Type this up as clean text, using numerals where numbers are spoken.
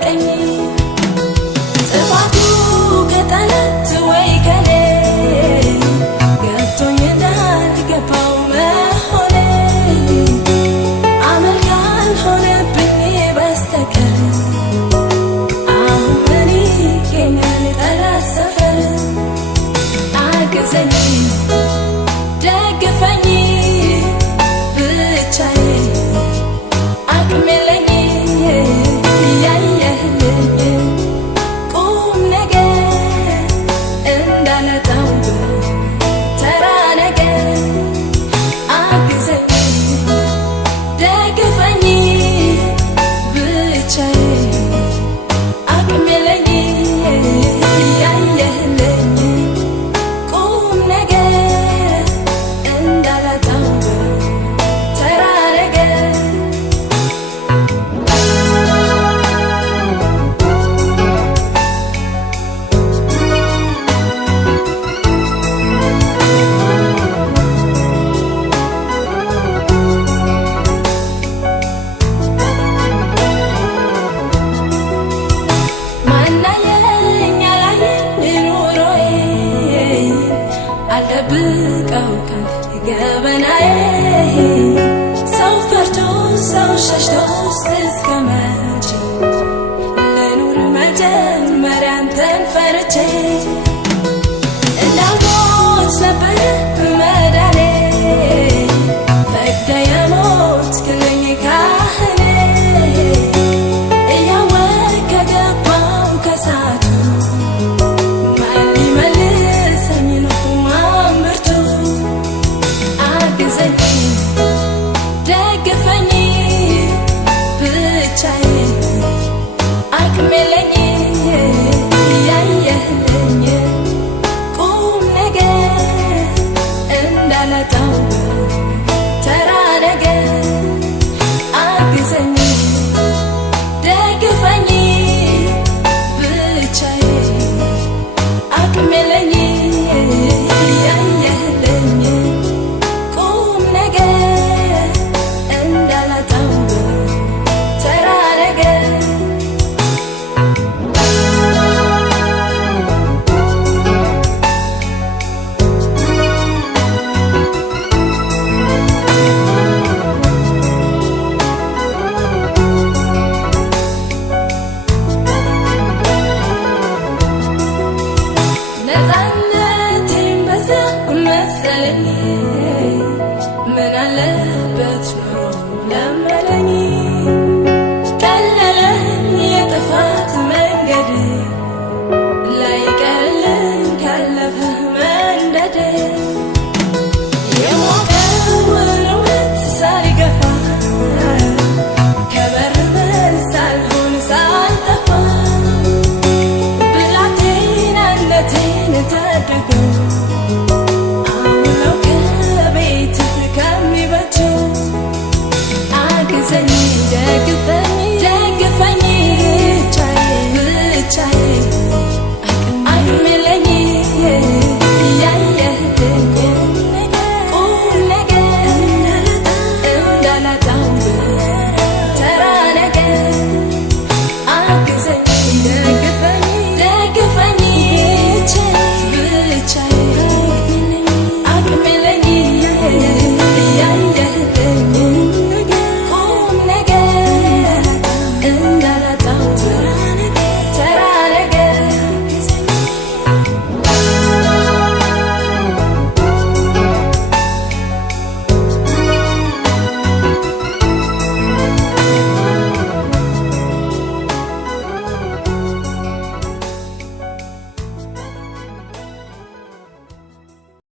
በቀኝ ጥፋቱ ከጠላት ወይ ከኔ ገብቶኝ እንዳልገባው መሆኔ አመል ካልሆነብኝ በስተቀር አሁን ምን ይገኛል ጠላት ሰፈር አግዘኝ ደግፈኝ ብቻዬ አቅም የለኝ ያየህልኝ ቁም ነገር እንዳለጣው ተራ ነገር አግዘኝ ደግፈኝ ብቻዬ አቅም የለኝ ያየህልኝ ቁም ነገር እንዳለጣው ተራ ነገር ማናየኝ አላየኝ ኑሮዬ አልደብቀው ከገበናዬ ሰው ፈርቶ ሰው ሸሽቶ እስከ መቼ ልኑር መጀመሪያ አንተን ፈርቼ እንዳልሞት ነበር መዳኔ ፈቅደ የሞትክልኝ ካህኔ እያወቅ ከገባው ከሳቱ ማን ሊመልሰኝ ነው ማምርቱ አግዘኝ ደግፈኝ ብቻዬ አቅም የለኝ ያየህልኝ ቁም ነገር እንዳለጣው ተራ ነገር አግዘኝ ደግፈኝ ብቻዬ አቅም የለኝ ያየህልኝ ቁም ነገር እንዳለጣው ተራ ነገር ነፃነቴን በዛ መሰለኝ ምን አለበት ኖሮ ለመደ